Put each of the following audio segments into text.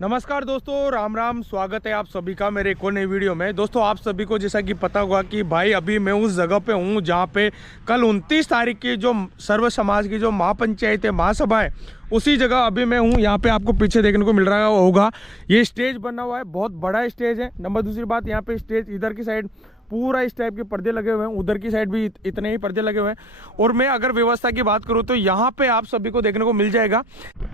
नमस्कार दोस्तों, राम राम। स्वागत है आप सभी का मेरे एक और नई वीडियो में। दोस्तों आप सभी को जैसा कि पता होगा कि भाई अभी मैं उस जगह पे हूँ जहाँ पे कल 29 तारीख की जो सर्व समाज की जो महापंचायत है, महासभा है, उसी जगह अभी मैं हूँ। यहाँ पे आपको पीछे देखने को मिल रहा होगा, ये स्टेज बना हुआ है, बहुत बड़ा स्टेज है। नंबर दूसरी बात, यहाँ पे स्टेज इधर की साइड पूरा इस टाइप के पर्दे लगे हुए हैं, उधर की साइड भी इतने ही पर्दे लगे हुए हैं। और मैं अगर व्यवस्था की बात करूं तो यहाँ पे आप सभी को देखने को मिल जाएगा।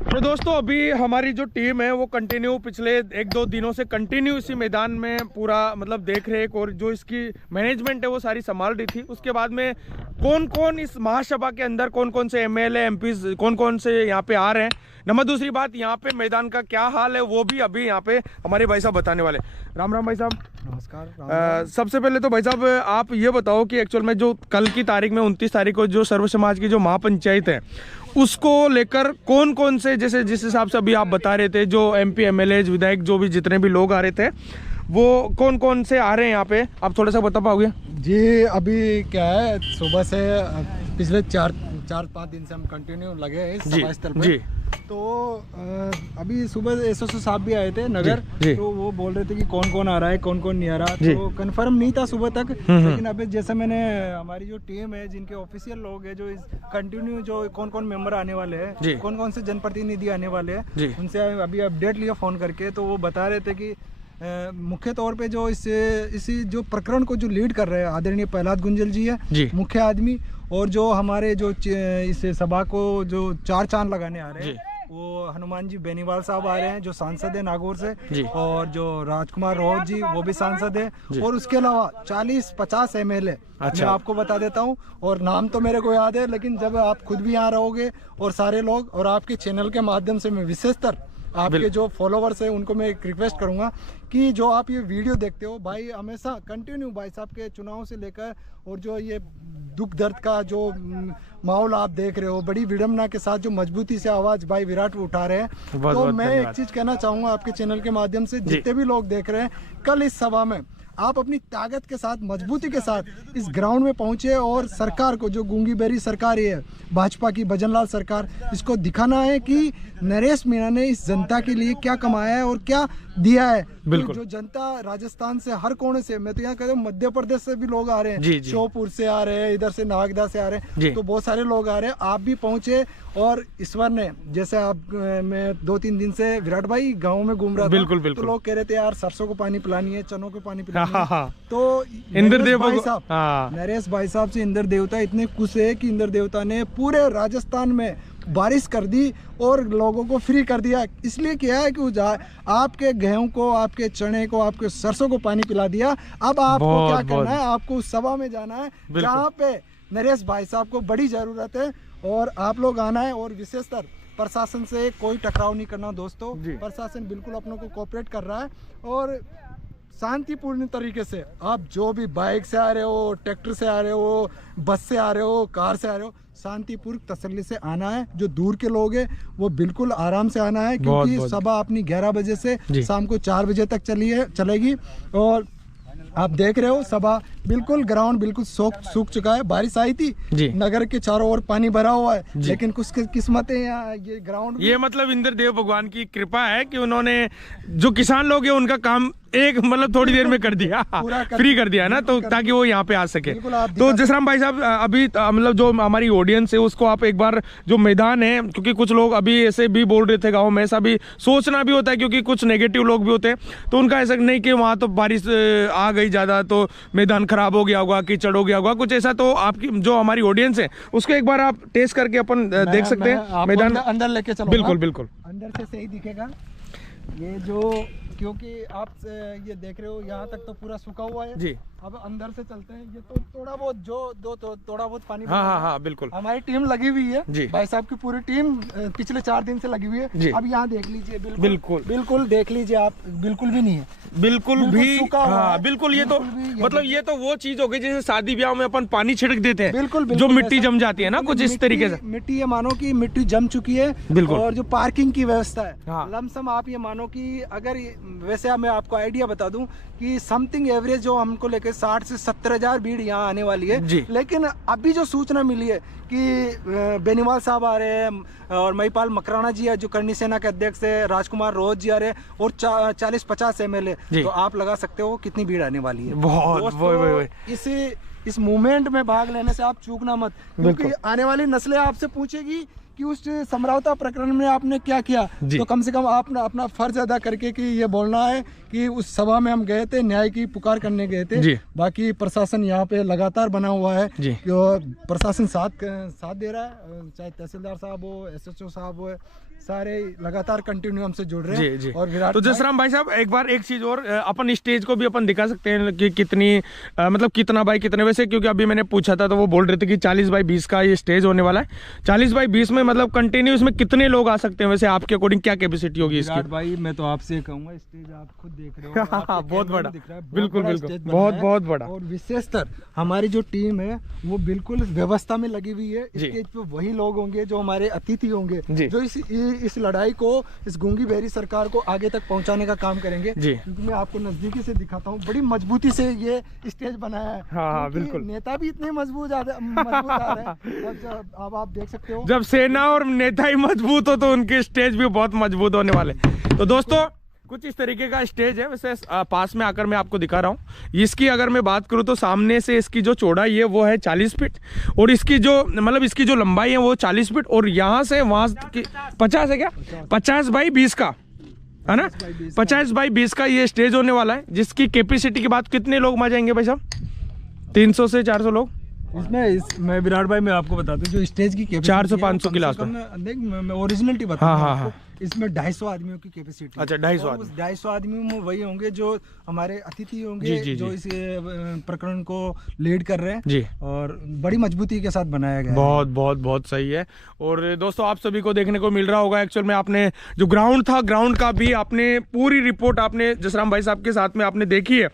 तो दोस्तों अभी हमारी जो टीम है वो कंटिन्यू पिछले 1-2 दिनों से कंटिन्यू इसी मैदान में पूरा मतलब देख रेख और जो इसकी मैनेजमेंट है वो सारी संभाल रही थी। उसके बाद में कौन कौन इस महासभा के अंदर कौन कौन से MLA MP कौन कौन से यहाँ पे आ रहे हैं, नंबर दूसरी बात यहाँ पे मैदान का क्या हाल है वो भी अभी यहाँ पे हमारे भाई साहब बताने वाले। राम राम भाई साहब। नमस्कार। सबसे पहले तो भाई साहब आप ये बताओ कि एक्चुअल में जो कल की तारीख में 29 तारीख को जो सर्व समाज की जो महापंचायत है उसको लेकर कौन कौन से, जैसे जिस हिसाब से अभी आप बता रहे थे, जो MP MLA विधायक जो भी जितने भी लोग आ रहे थे वो कौन कौन से आ रहे हैं यहाँ पे, आप थोड़ा सा बता पाओगे? जी अभी क्या है, सुबह से पिछले 4-5 दिन से हम कंटिन्यू लगे हैं इस सभा स्थल पे। जी। तो अभी सुबह SSO साहब भी आए थे नगर। जी। तो वो बोल रहे थे कि कौन कौन आ रहा है, कौन कौन नहीं आ रहा। तो कंफर्म नहीं था सुबह तक, लेकिन अभी जैसे मैंने हमारी जो टीम है, जिनके ऑफिशियल लोग हैं, जो कंटिन्यू जो कौन कौन मेंबर आने वाले हैं, कौन कौन से जनप्रतिनिधि आने वाले हैं, उनसे अभी अपडेट लिया फोन करके। तो वो बता रहे थे कि मुख्य तौर पे जो इसी जो प्रकरण को जो लीड कर रहे हैं आदरणीय प्रहलाद गुंजल जी है मुख्य आदमी, और जो हमारे जो इस सभा को जो 4 चांद लगाने आ रहे हैं वो हनुमान जी बेनीवाल साहब आ रहे हैं, जो सांसद है नागौर से, और जो राजकुमार रोहत जी वो भी सांसद है, और उसके अलावा 40-50 MLA। मैं आपको बता देता हूँ, और नाम तो मेरे को याद है, लेकिन जब आप खुद भी यहाँ रहोगे और सारे लोग, और आपके चैनल के माध्यम से मैं विशेषतर आपके जो फॉलोवर्स हैं उनको मैं एक रिक्वेस्ट करूंगा कि जो आप ये वीडियो देखते हो भाई, हमेशा कंटिन्यू भाई साहब के चुनाव से लेकर और जो ये दुख दर्द का जो माहौल आप देख रहे हो, बड़ी विडम्बना के साथ जो मजबूती से आवाज भाई विराट उठा रहे हैं। तो मैं एक चीज कहना चाहूंगा आपके चैनल के माध्यम से, जितने भी लोग देख रहे हैं, कल इस सभा में आप अपनी ताकत के साथ, मजबूती के साथ इस ग्राउंड में पहुंचे और सरकार को, जो गूंगी बेरी सरकार है भाजपा की, भजनलाल सरकार, इसको दिखाना है कि नरेश मीणा ने इस जनता के लिए क्या कमाया है और क्या दिया है। तो जो जनता राजस्थान से हर कोने से, मैं तो यहाँ कहता हूँ मध्य प्रदेश से भी लोग आ रहे हैं, श्योपुर से आ रहे हैं, इधर से नागदा से आ रहे हैं, तो बहुत सारे लोग आ रहे हैं। आप भी पहुंचे, और ईश्वर ने जैसे आप, मैं 2-3 दिन से विराट भाई गाँव में घूम रहा था, तो लोग कह रहे थे यार सरसों को पानी पिलानी है, चनों को पानी पिलानी है। तो इंद्र भाई साहब, नरेश भाई साहब से इंद्र देवता इतने खुश है कि इंद्र देवता ने पूरे राजस्थान में बारिश कर दी और लोगों को फ्री कर दिया। इसलिए किया है कि आपके गेहूं को, आपके चने को, आपके सरसों को पानी पिला दिया। अब आपको क्या करना है, आपको उस सभा में जाना है जहाँ पे नरेश भाई साहब को बड़ी जरूरत है, और आप लोग आना है। और विशेषतर प्रशासन से कोई टकराव नहीं करना दोस्तों, प्रशासन बिल्कुल अपनों को कोऑपरेट कर रहा है, और शांतिपूर्ण तरीके से आप जो भी बाइक से आ रहे हो, ट्रैक्टर से आ रहे हो, बस से आ रहे हो, कार से आ रहे हो, शांतिपूर्वक तसल्ली से आना है। जो दूर के लोग हैं वो बिल्कुल आराम से आना है, क्योंकि सभा अपनी 11 बजे से शाम को 4 बजे तक चलेगी। और आप देख रहे हो सभा बिल्कुल, ग्राउंड बिल्कुल सूख चुका है। बारिश आई थी, नगर के चारों ओर पानी भरा हुआ है, लेकिन कुछ किस्मतें यहाँ ये ग्राउंड, ये मतलब इंद्रदेव भगवान की कृपा है कि उन्होंने जो किसान लोग हैं उनका काम एक मतलब थोड़ी देर में कर दिया, फ्री कर दिया ना, तो ताकि वो यहाँ पे आ सके। तो जसराम भाई साहब, अभी मतलब जो हमारी ऑडियंस है उसको आप एक बार जो मैदान है, क्योंकि कुछ लोग अभी ऐसे भी बोल रहे थे गाँव में, ऐसा भी सोचना भी होता है क्योंकि कुछ नेगेटिव लोग भी होते हैं, तो उनका ऐसा नहीं कि वहाँ तो बारिश आ गई ज़्यादा तो मैदान खराब हो गया होगा, कीचड़ हो गया होगा, कुछ ऐसा। तो आपकी जो हमारी ऑडियंस है उसको एक बार आप टेस्ट करके अपन देख सकते हैं मैदान अंदर लेके चलो। बिल्कुल अंदर से सही दिखेगा ये जो, क्योंकि आप ये देख रहे हो यहाँ तक तो पूरा सूखा हुआ है जी। अब अंदर से चलते हैं, ये तो थोड़ा बहुत थोड़ा बहुत पानी। हाँ बिल्कुल। हमारी टीम लगी हुई है जी, भाई साहब की पूरी टीम पिछले 4 दिन से लगी हुई है। अब यहाँ देख लीजिए, बिल्कुल देख लीजिए आप, बिल्कुल भी नहीं है, बिल्कुल भी। हाँ बिल्कुल, ये तो मतलब ये तो वो चीज हो गई जैसे शादी ब्याह में अपन पानी छिड़क देते हैं, बिल्कुल जो मिट्टी जम जाती है ना, कुछ इस तरीके से मिट्टी, ये मानो कि मिट्टी जम चुकी है। और जो पार्किंग की व्यवस्था है, लमसम आप ये मानो मानो कि अगर वैसे मैं आपको आइडिया बता दूं कि समथिंग एवरेज जो हमको लेके 60 से 70 हजार भीड़ यहाँ आने वाली है। लेकिन अभी जो सूचना मिली है कि बेनीवाल साहब आ रहे हैं और महिपाल मकराना जी है जो करनी सेना के अध्यक्ष है, राजकुमार रोहत जी आ रहे हैं और 40-50 MLA, तो आप लगा सकते हो कितनी भीड़ आने वाली है। बहुत इस मूवमेंट में भाग लेने से आप चूकना मत, क्योंकि आने वाली नस्लें आपसे पूछेगी कि उस समझौता प्रकरण में आपने क्या किया। तो कम से कम आपने अपना फर्ज अदा करके कि ये बोलना है कि उस सभा में हम गए थे, न्याय की पुकार करने गए थे। बाकी प्रशासन यहाँ पे लगातार बना हुआ है, प्रशासन साथ दे रहा है, चाहे तहसीलदार साहब हो, SHO साहब हो, सारे लगातार कंटिन्यू हमसे जुड़ रहे हैं। जी। और विराट तो जसराम भाई साहब एक बार एक चीज और, अपन स्टेज को भी अपन दिखा सकते हैं कि कितनी मतलब कितना बाई कितने, वैसे क्योंकि अभी मैंने पूछा था तो वो बोल रहे थे कि 40 बाई 20 का ये स्टेज होने वाला है। 40 बाई 20 में मतलब कंटिन्यू इसमें कितने लोग आ सकते हैं, वैसे आपके अकॉर्डिंग क्या कैपेसिटी होगी इसकी? भाई मैं तो आपसे कहूंगा, स्टेज आप खुद देख रहे हो बहुत बड़ा दिख रहा है, बिल्कुल बहुत बड़ा। और विशेषतर हमारी जो टीम है वो बिल्कुल व्यवस्था में लगी हुई है। स्टेज पे वही लोग होंगे जो हमारे अतिथि होंगे, जो इस लड़ाई को, इस गूंगी बहरी सरकार को आगे तक पहुंचाने का काम करेंगे। क्योंकि मैं आपको नजदीकी से दिखाता हूँ, बड़ी मजबूती से ये स्टेज बनाया है। हाँ, बिल्कुल। नेता भी इतने मजबूत आ रहे हैं। अब आप देख सकते हो, जब सेना और नेता ही मजबूत हो तो उनके स्टेज भी बहुत मजबूत होने वाले। तो दोस्तों कुछ इस तरीके का स्टेज है। वैसे पास में आकर मैं आपको दिखा रहा हूँ। इसकी अगर मैं बात करूँ तो सामने से इसकी जो चौड़ाई है वो है 40 फीट और इसकी जो मतलब इसकी जो लंबाई है वो 40 फीट और यहाँ से वहाँ की 50 है क्या, 50 बाई 20 का है ना, 50 बाई 20 का ये स्टेज होने वाला है, जिसकी कैपेसिटी की बात कितने लोग आ जाएंगे भाई साहब? 300 से 400 लोग मैं विराट भाई मैं आपको बता दूं, जो स्टेज की कैपेसिटी 400-500 के लास्ट देख, मैं ओरिजिनलिटी बता रहा हूं। इसमें 250 आदमियों की कैपेसिटी। अच्छा, 250 आदमी में वही होंगे जो हमारे अतिथि होंगे, जो इस प्रकरण को लीड कर रहे हैं जी। और बड़ी मजबूती के साथ बनाया गया बहुत बहुत बहुत सही है। और दोस्तों आप सभी को देखने को मिल रहा होगा, एक्चुअल में आपने जो ग्राउंड था, ग्राउंड का भी आपने पूरी रिपोर्ट आपने जसराम भाई साहब के साथ में आपने देखी है।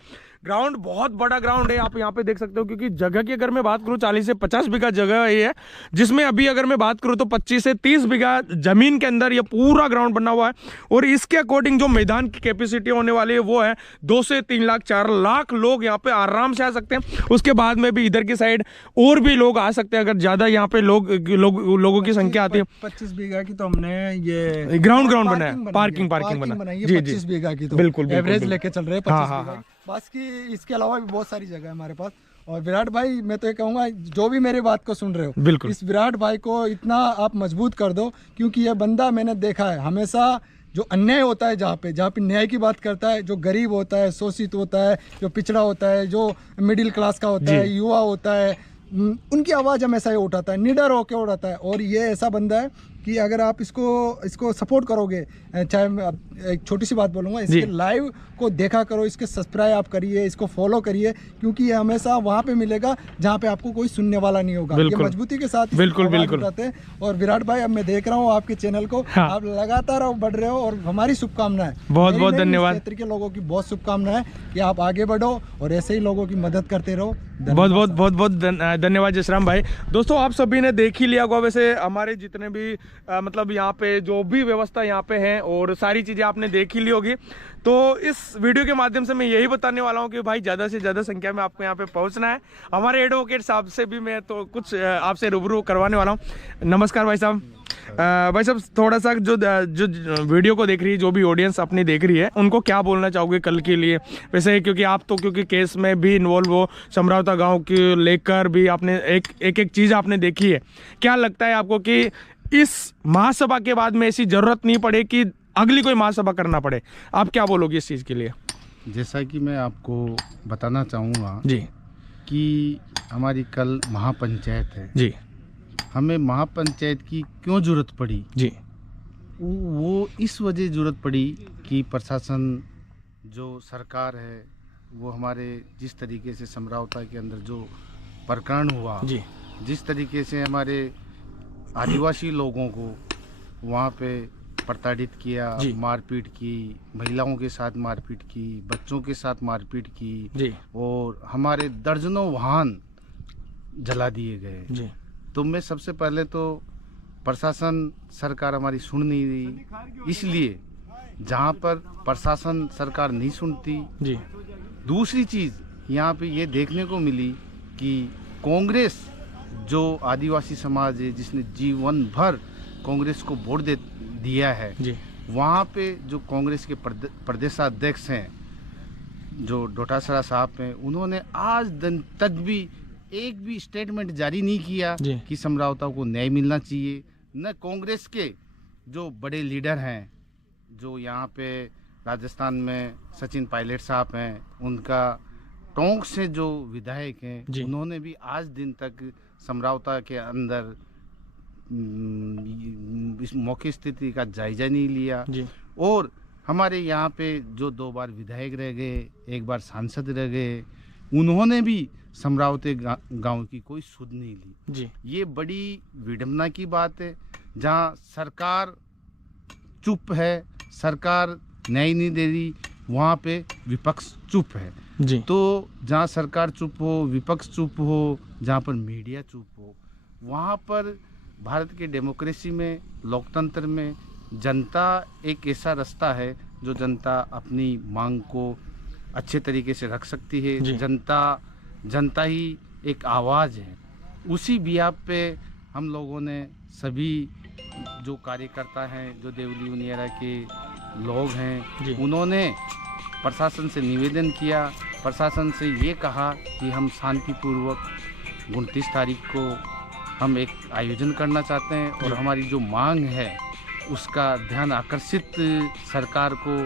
ग्राउंड बहुत बड़ा ग्राउंड है, आप यहाँ पे देख सकते हो। क्योंकि जगह की अगर मैं बात करूँ 40 से 50 बीघा जगह ये है, जिसमें अभी अगर मैं बात करूँ तो 25 से 30 बीघा जमीन के अंदर ये पूरा ग्राउंड बना हुआ है। और इसके अकॉर्डिंग जो मैदान की कैपेसिटी होने वाली है वो है 2 से 3 लाख 4 लाख लोग यहाँ पे आराम से आ सकते हैं। उसके बाद में भी इधर की साइड और भी लोग आ सकते हैं अगर ज्यादा यहाँ पे लोगों की संख्या आती है। 25 बीघा की तो हमने ये ग्राउंड बनाया, पार्किंग बनाई जी। 25 बीघा की तो बिल्कुल एवरेज लेके चल रहे हैं 25 बीघा। बस की इसके अलावा भी बहुत सारी जगह है हमारे पास। और विराट भाई मैं तो ये कहूँगा, जो भी मेरी बात को सुन रहे हो, बिल्कुल इस विराट भाई को इतना आप मजबूत कर दो, क्योंकि ये बंदा मैंने देखा है हमेशा जो अन्याय होता है, जहाँ पे न्याय की बात करता है, जो गरीब होता है, शोषित होता है, जो पिछड़ा होता है, जो मिडिल क्लास का होता है, युवा होता है, उनकी आवाज़ हमेशा ये उठाता है, निडर होकर उठाता है। और ये ऐसा बंदा है कि अगर आप इसको सपोर्ट करोगे, चाहे मैं एक छोटी सी बात बोलूँगा, इसके लाइव को देखा करो, इसके सब्सक्राइब आप करिए, इसको फॉलो करिए, क्योंकि ये हमेशा वहाँ पे मिलेगा जहाँ पे आपको कोई सुनने वाला नहीं होगा। ये मजबूती के साथ बिल्कुल उठाते हैं। और विराट भाई अब मैं देख रहा हूँ आपके चैनल को, आप लगातार बढ़ रहे हो और हमारी शुभकामनाएं, बहुत बहुत धन्यवाद। क्षेत्र के लोगों की बहुत शुभकामनाएं कि आप आगे बढ़ो और ऐसे ही लोगों की मदद करते रहो। बहुत धन्यवाद जसराम भाई। दोस्तों आप सभी ने देख ही लिया होगा, वैसे हमारे जितने भी मतलब यहाँ पे जो भी व्यवस्था यहाँ पे है और सारी चीज़ें आपने देख ही ली होगी। तो इस वीडियो के माध्यम से मैं यही बताने वाला हूँ कि भाई ज़्यादा से ज़्यादा संख्या में आपको यहाँ पे पहुँचना है। हमारे एडवोकेट साहब से भी मैं तो कुछ आपसे रूबरू करवाने वाला हूँ। नमस्कार भाई साहब। भाई साहब थोड़ा सा जो वीडियो को देख रही है, जो भी ऑडियंस अपनी देख रही है, उनको क्या बोलना चाहोगे कल के लिए? वैसे क्योंकि आप तो क्योंकि केस में भी इन्वॉल्व हो, समरावता गाँव के लेकर भी आपने एक चीज़ आपने देखी है, क्या लगता है आपको कि इस महासभा के बाद में ऐसी जरूरत नहीं पड़े कि अगली कोई महासभा करना पड़े? आप क्या बोलोगे इस चीज़ के लिए? जैसा कि मैं आपको बताना चाहूँगा जी कि हमारी कल महापंचायत है जी। हमें महापंचायत की क्यों जरूरत पड़ी जी? वो इस वजह जरूरत पड़ी कि प्रशासन जो सरकार है वो हमारे जिस तरीके से समरावता के अंदर जो प्रकरण हुआ जी, जिस तरीके से हमारे आदिवासी लोगों को वहाँ पे प्रताड़ित किया, मारपीट की, महिलाओं के साथ मारपीट की, बच्चों के साथ मारपीट की जी, और हमारे दर्जनों वाहन जला दिए गए जी। तो मैं सबसे पहले तो प्रशासन सरकार हमारी सुन नहीं रही, इसलिए जहाँ पर प्रशासन सरकार नहीं सुनती जी। दूसरी चीज़ यहाँ पे ये देखने को मिली कि कांग्रेस जो आदिवासी समाज है जिसने जीवन भर कांग्रेस को वोट दिया है जी। वहाँ पे जो कांग्रेस के प्रदेशाध्यक्ष हैं जो डोटासरा साहब हैं, उन्होंने आज दिन तक भी एक भी स्टेटमेंट जारी नहीं किया कि समझौता को न्याय मिलना चाहिए। न कांग्रेस के जो बड़े लीडर हैं, जो यहाँ पे राजस्थान में सचिन पायलट साहब हैं, उनका टोंक से जो विधायक हैं, उन्होंने भी आज दिन तक समझौता के अंदर इस मौके स्थिति का जायजा नहीं लिया। और हमारे यहाँ पे जो 2 बार विधायक रह गए, 1 बार सांसद रह गए, उन्होंने भी समरावती गांव की कोई सुध नहीं ली जी। ये बड़ी विडंबना की बात है, जहाँ सरकार चुप है, सरकार न्याय नहीं दे रही, वहाँ पे विपक्ष चुप है जी। तो जहाँ सरकार चुप हो, विपक्ष चुप हो, जहाँ पर मीडिया चुप हो, वहाँ पर भारत के डेमोक्रेसी में, लोकतंत्र में जनता एक ऐसा रास्ता है जो जनता अपनी मांग को अच्छे तरीके से रख सकती है। जनता ही एक आवाज़ है। उसी बिहाफ पे हम लोगों ने सभी जो कार्यकर्ता हैं, जो देवली उनियारा के लोग हैं, उन्होंने प्रशासन से निवेदन किया, प्रशासन से ये कहा कि हम शांतिपूर्वक 29 तारीख को हम एक आयोजन करना चाहते हैं और हमारी जो मांग है उसका ध्यान आकर्षित सरकार को,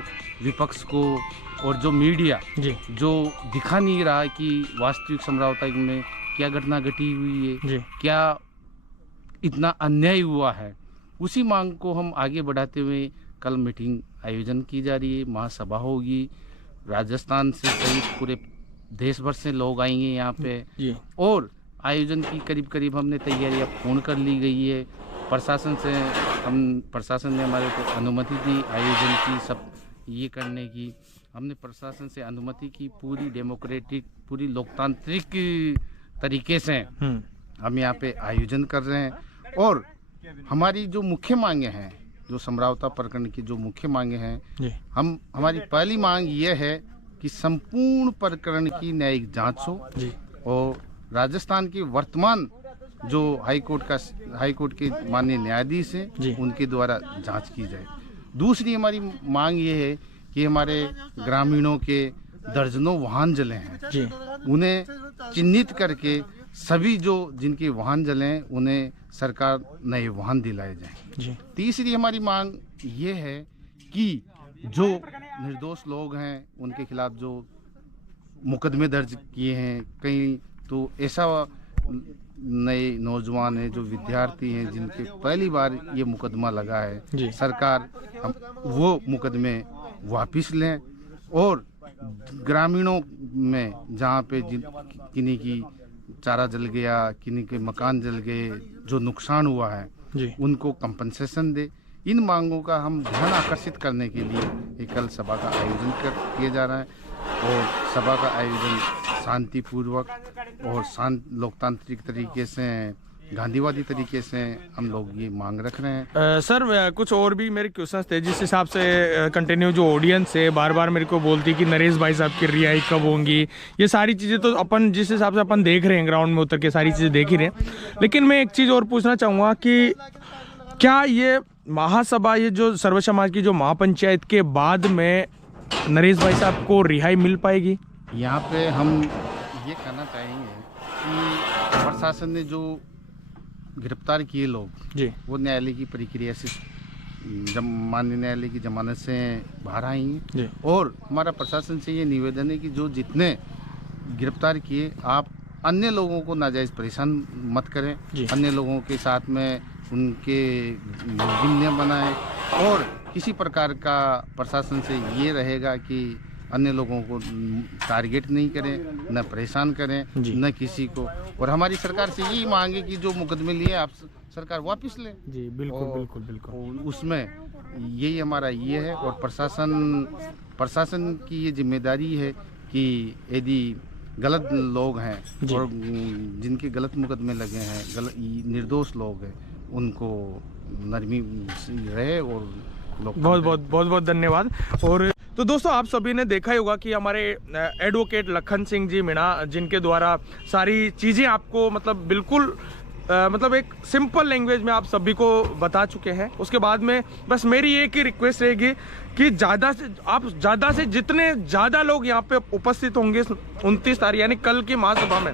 विपक्ष को और जो मीडिया जो दिखा नहीं रहा कि वास्तविक समझौता में क्या घटना घटी हुई है, क्या इतना अन्याय हुआ है, उसी मांग को हम आगे बढ़ाते हुए कल मीटिंग आयोजन की जा रही है। महासभा होगी, राजस्थान से सहित पूरे देश भर से लोग आएंगे यहाँ पे और आयोजन की करीब हमने तैयारियां पूर्ण कर ली गई है। प्रशासन ने हमारे को अनुमति दी आयोजन की, सब ये करने की हमने प्रशासन से अनुमति की। पूरी डेमोक्रेटिक, पूरी लोकतांत्रिक तरीके से हम यहाँ पे आयोजन कर रहे हैं। और हमारी जो मुख्य मांगे हैं, जो समझौता प्रकरण की जो मुख्य मांगे हैं, हमारी पहली मांग ये है कि संपूर्ण प्रकरण की न्यायिक जांच हो और राजस्थान की वर्तमान जो हाईकोर्ट के माननीय न्यायाधीश हैं, उनके द्वारा जांच की जाए। दूसरी हमारी मांग ये है कि हमारे ग्रामीणों के दर्जनों वाहन जले हैं, उन्हें चिन्हित करके सभी जो जिनके वाहन जले हैं उन्हें सरकार नए वाहन दिलाए जाएं। तीसरी हमारी मांग ये है कि जो निर्दोष लोग हैं उनके खिलाफ जो मुकदमे दर्ज किए हैं, कहीं तो ऐसा नए नौजवान हैं, जो विद्यार्थी हैं, जिनके पहली बार ये मुकदमा लगा है, सरकार वो मुकदमे वापस लें और ग्रामीणों में जहाँ पे किन्हीं की चारा जल गया, किन्हीं के मकान जल गए, जो नुकसान हुआ है उनको कंपनसेशन दे। इन मांगों का हम ध्यान आकर्षित करने के लिए एक कल सभा का आयोजन किया जा रहा है और सभा का आयोजन शांतिपूर्वक और लोकतांत्रिक तरीके से, गांधीवादी तरीके से हम लोग ये मांग रख रहे हैं। सर कुछ और भी मेरे क्वेश्चंस थे, जिस हिसाब से कंटिन्यू जो ऑडियंस है बार बार मेरे को बोलती कि नरेश भाई साहब की रिहाई कब होंगी, ये सारी चीज़ें तो अपन जिस हिसाब से अपन देख रहे हैं ग्राउंड में उतर के सारी चीज़ें देख ही रहे हैं। लेकिन मैं एक चीज़ और पूछना चाहूँगा कि क्या ये महासभा, ये जो सर्व समाज की जो महापंचायत के बाद में नरेश भाई साहब को रिहाई मिल पाएगी? यहाँ पे हम ये कहना चाहेंगे कि प्रशासन ने जो गिरफ्तार किए लोग वो न्यायालय की प्रक्रिया से, जब माननीय न्यायालय की जमानत से बाहर आएंगे और हमारा प्रशासन से ये निवेदन है कि जो जितने गिरफ्तार किए, आप अन्य लोगों को नाजायज़ परेशान मत करें, अन्य लोगों के साथ में उनके गिनने बनाएं और किसी प्रकार का प्रशासन से ये रहेगा कि अन्य लोगों को टारगेट नहीं करें, न परेशान करें, न किसी को। और हमारी सरकार से यही मांग है कि जो मुकदमे लिए आप सरकार वापस ले। जी बिल्कुल बिल्कुल बिल्कुल। उसमें यही हमारा ये है और प्रशासन की ये जिम्मेदारी है कि यदि गलत लोग हैं और जिनके गलत मुकदमे लगे हैं, निर्दोष लोग हैं, उनको नरमी रहे और बहुत बहुत धन्यवाद। और तो दोस्तों आप सभी ने देखा ही होगा कि हमारे एडवोकेट लखन सिंह जी मीणा, जिनके द्वारा सारी चीज़ें आपको मतलब बिल्कुल मतलब एक सिंपल लैंग्वेज में आप सभी को बता चुके हैं। उसके बाद में बस मेरी एक ही रिक्वेस्ट रहेगी कि ज़्यादा से जितने ज़्यादा लोग यहाँ पे उपस्थित होंगे 29 तारीख यानी कल की महासभा में,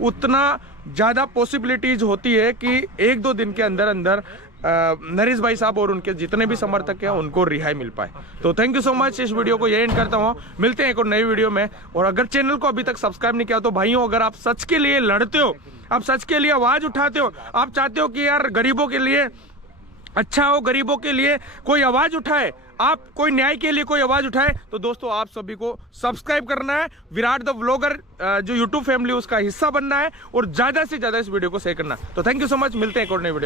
उतना ज़्यादा पॉसिबिलिटीज होती है कि 1-2 दिन के अंदर अंदर नरेश भाई साहब और उनके जितने भी समर्थक हैं उनको रिहाई मिल पाए। तो थैंक यू सो मच। इस वीडियो को यही एंड करता हूँ, मिलते हैं एक और नई वीडियो में। और अगर चैनल को अभी तक सब्सक्राइब नहीं किया तो भाइयों, अगर आप सच के लिए लड़ते हो, आप सच के लिए आवाज उठाते हो, आप चाहते हो कि यार गरीबों के लिए अच्छा हो, गरीबों के लिए कोई आवाज उठाए, आप कोई न्याय के लिए कोई आवाज उठाए, तो दोस्तों आप सभी को सब्सक्राइब करना है। विराट द व्लॉगर जो यूट्यूब फैमिली उसका हिस्सा बनना है और ज्यादा से ज्यादा इस वीडियो को शेयर करना है। तो थैंक यू सो मच, मिलते हैं एक और नई वीडियो।